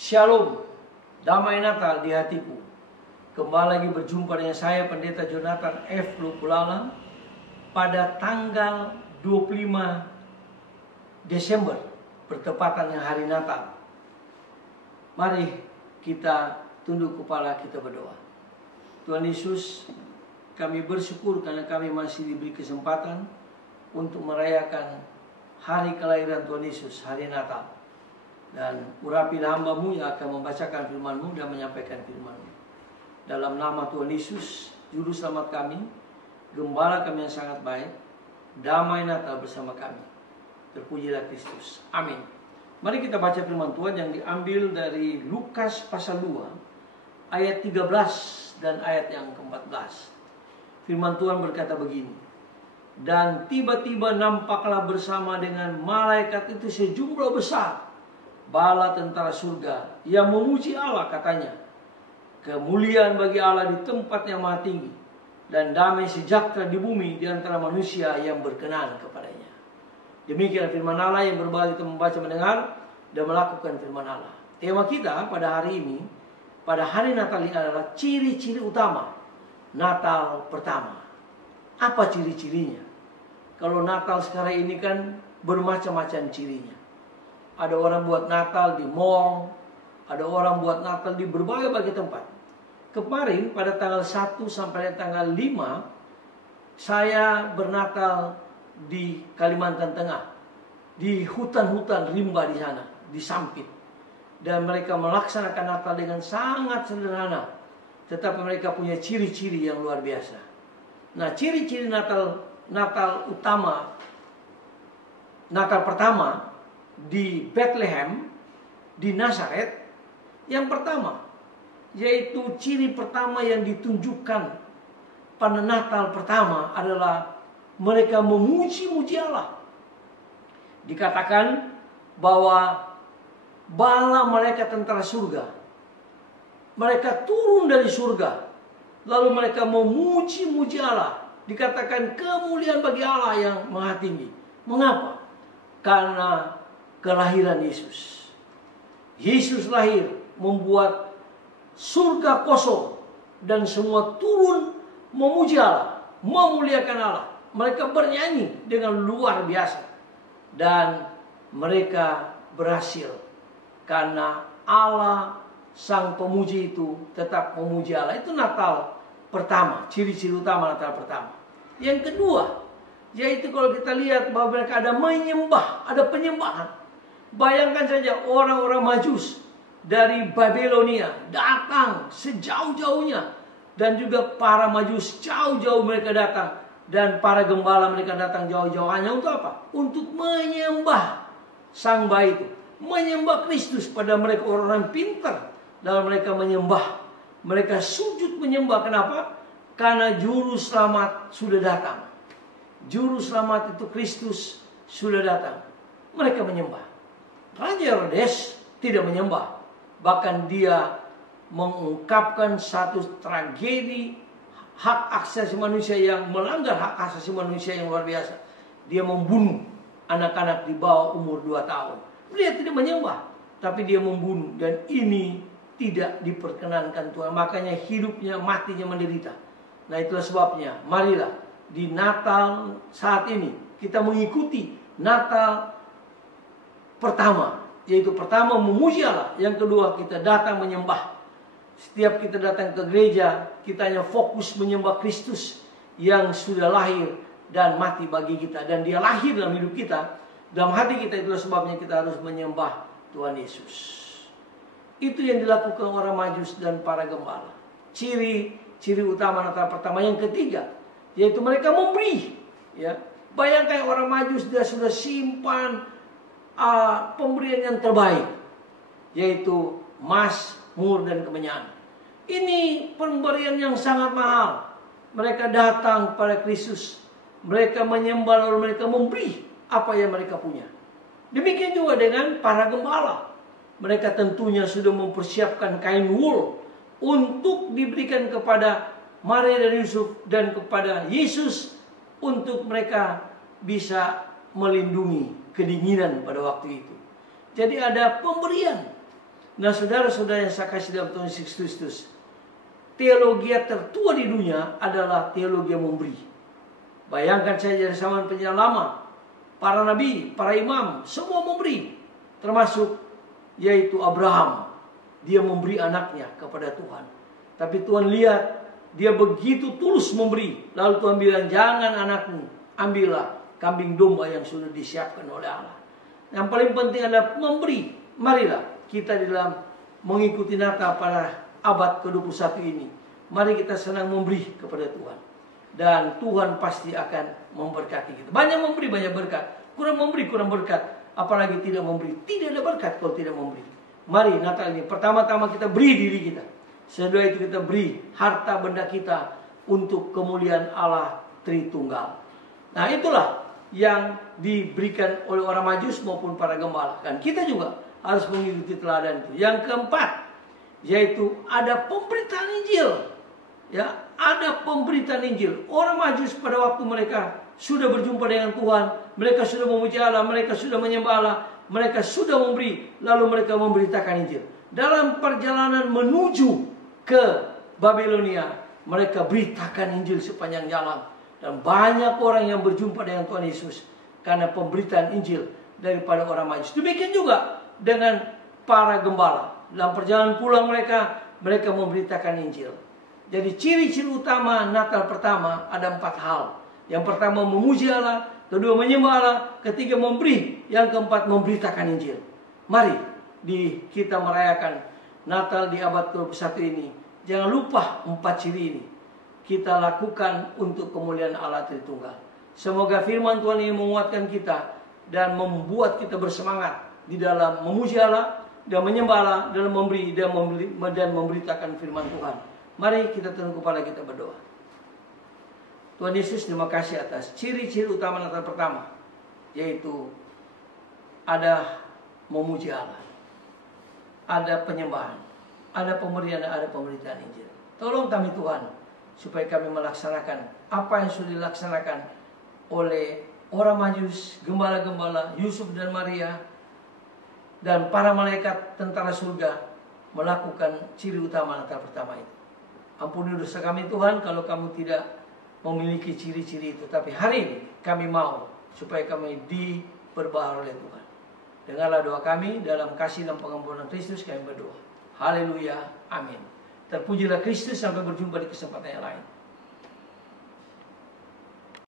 Shalom, damai Natal di hatiku. Kembali lagi berjumpa dengan saya Pendeta Jonathan F. Lupulalang pada tanggal 25 Desember bertepatan dengan hari Natal. Mari kita tunduk kepala, kita berdoa. Tuhan Yesus, kami bersyukur karena kami masih diberi kesempatan untuk merayakan hari kelahiran Tuhan Yesus, hari Natal. Dan urapilah hamba-Mu yang akan membacakan firman-Mu dan menyampaikan firman-Mu. Dalam nama Tuhan Yesus, Juru Selamat kami, Gembala kami yang sangat baik, damai Natal bersama kami. Terpujilah Kristus. Amin. Mari kita baca firman Tuhan yang diambil dari Lukas pasal 2, ayat 13 dan ayat yang ke-14. Firman Tuhan berkata begini. Dan tiba-tiba nampaklah bersama dengan malaikat itu sejumlah besar bala tentara surga yang memuji Allah, katanya, kemuliaan bagi Allah di tempat yang maha tinggi, dan damai sejahtera di bumi di antara manusia yang berkenan kepadanya. Demikian firman Allah yang berbagi kita membaca, mendengar, dan melakukan firman Allah. Tema kita pada hari ini, pada hari Natal ini adalah ciri-ciri utama Natal pertama. Apa ciri-cirinya? Kalau Natal sekarang ini kan bermacam-macam cirinya. Ada orang buat Natal di mall, ada orang buat Natal di berbagai-bagai tempat. Kemarin pada tanggal 1 sampai tanggal 5 saya bernatal di Kalimantan Tengah, di hutan-hutan rimba di sana, di Sampit. Dan mereka melaksanakan Natal dengan sangat sederhana, tetapi mereka punya ciri-ciri yang luar biasa. Nah, ciri-ciri Natal pertama di Bethlehem, di Nazaret, yang pertama, yaitu ciri pertama yang ditunjukkan pada Natal pertama adalah mereka memuji-muji Allah. Dikatakan bahwa bala mereka tentara surga, mereka turun dari surga, lalu mereka memuji-muji Allah. Dikatakan kemuliaan bagi Allah yang maha tinggi. Mengapa? Karena kelahiran Yesus. Yesus lahir membuat surga kosong dan semua turun memuji Allah, memuliakan Allah. Mereka bernyanyi dengan luar biasa dan mereka berhasil karena Allah sang pemuji itu tetap memuji Allah. Itu Natal pertama, ciri-ciri utama Natal pertama. Yang kedua, yaitu kalau kita lihat bahwa mereka ada menyembah, ada penyembahan. Bayangkan saja orang-orang Majus dari Babilonia datang sejauh-jauhnya, dan juga para Majus jauh-jauh mereka datang, dan para gembala mereka datang jauh-jauh hanya untuk apa? Untuk menyembah sang bayi itu, menyembah Kristus. Pada mereka orang-orang pintar dalam mereka menyembah, mereka sujud menyembah. Kenapa? Karena juru selamat sudah datang. Juru selamat itu Kristus sudah datang. Mereka menyembah. Raja Herodes tidak menyembah. Bahkan dia mengungkapkan satu tragedi hak asasi manusia yang melanggar hak asasi manusia yang luar biasa. Dia membunuh anak-anak di bawah umur 2 tahun. Dia tidak menyembah, tapi dia membunuh. Dan ini tidak diperkenankan Tuhan. Makanya hidupnya, matinya menderita. Nah, itulah sebabnya marilah di Natal saat ini kita mengikuti Natal pertama, yaitu pertama memuji Allah, yang kedua kita datang menyembah. Setiap kita datang ke gereja, kita hanya fokus menyembah Kristus yang sudah lahir dan mati bagi kita, dan dia lahir dalam hidup kita, dalam hati kita. Itulah sebabnya kita harus menyembah Tuhan Yesus. Itu yang dilakukan orang Majus dan para gembala. Ciri utama Natal pertama. Yang ketiga, yaitu mereka memberi. Ya, bayangkan orang Majus, dia sudah simpan pemberian yang terbaik, yaitu emas, mur, dan kemenyan. Ini pemberian yang sangat mahal. Mereka datang pada Kristus, mereka menyembah, lalu mereka memberi apa yang mereka punya. Demikian juga dengan para gembala. Mereka tentunya sudah mempersiapkan kain wol untuk diberikan kepada Maria dan Yusuf dan kepada Yesus, untuk mereka bisa melindungi kedinginan pada waktu itu. Jadi ada pemberian. Nah, saudara-saudara yang saya kasih dalam Tuhan Yesus Kristus, teologi tertua di dunia adalah teologi yang memberi. Bayangkan saja dari zaman perjanjian lama, para nabi, para imam, semua memberi. Termasuk yaitu Abraham. Dia memberi anaknya kepada Tuhan. Tapi Tuhan lihat, dia begitu tulus memberi. Lalu Tuhan bilang, jangan anakmu, ambillah kambing domba yang sudah disiapkan oleh Allah. Yang paling penting adalah memberi. Marilah kita di dalam mengikuti Natal pada abad ke-21 ini. Mari kita senang memberi kepada Tuhan. Dan Tuhan pasti akan memberkati kita. Banyak memberi, banyak berkat. Kurang memberi, kurang berkat. Apalagi tidak memberi. Tidak ada berkat kalau tidak memberi. Mari Natal ini pertama-tama kita beri diri kita. Setelah itu kita beri harta benda kita untuk kemuliaan Allah Tritunggal. Nah, itulah yang diberikan oleh orang Majus maupun para gembala. Dan kita juga harus mengikuti teladan itu. Yang keempat, yaitu ada pemberitaan Injil. Ya, ada pemberitaan Injil. Orang Majus pada waktu mereka sudah berjumpa dengan Tuhan, mereka sudah memuji Allah, mereka sudah menyembah Allah, mereka sudah memberi, lalu mereka memberitakan Injil. Dalam perjalanan menuju ke Babilonia, mereka beritakan Injil sepanjang jalan. Dan banyak orang yang berjumpa dengan Tuhan Yesus karena pemberitaan Injil daripada orang Majus. Demikian juga dengan para gembala. Dalam perjalanan pulang mereka memberitakan Injil. Jadi ciri-ciri utama Natal pertama ada 4 hal. Yang pertama memuji Allah, kedua menyembah Allah, ketiga memberi, yang keempat memberitakan Injil. Mari kita merayakan Natal di abad ke-21 ini. Jangan lupa 4 ciri ini kita lakukan untuk kemuliaan Allah Tritunggal. Semoga firman Tuhan ini menguatkan kita dan membuat kita bersemangat di dalam memuji Allah dan menyembah Allah, dalam memberi dan memberitakan firman Tuhan. Mari kita tunduk kepala kita berdoa. Tuhan Yesus, terima kasih atas ciri-ciri utama Natal pertama, yaitu ada memuji Allah, ada penyembahan, ada pemberian, ada pemberitaan Injil. Tolong kami Tuhan, supaya kami melaksanakan apa yang sudah dilaksanakan oleh orang Majus, gembala-gembala, Yusuf dan Maria, dan para malaikat tentara surga melakukan ciri utama Natal pertama itu. Ampuni dosa kami Tuhan kalau kami tidak memiliki ciri-ciri itu. Tapi hari ini kami mau supaya kami diperbaharui oleh Tuhan. Dengarlah doa kami dalam kasih dan pengampunan Kristus kami berdoa. Haleluya. Amin. Terpujilah Kristus, sampai berjumpa di kesempatan yang lain.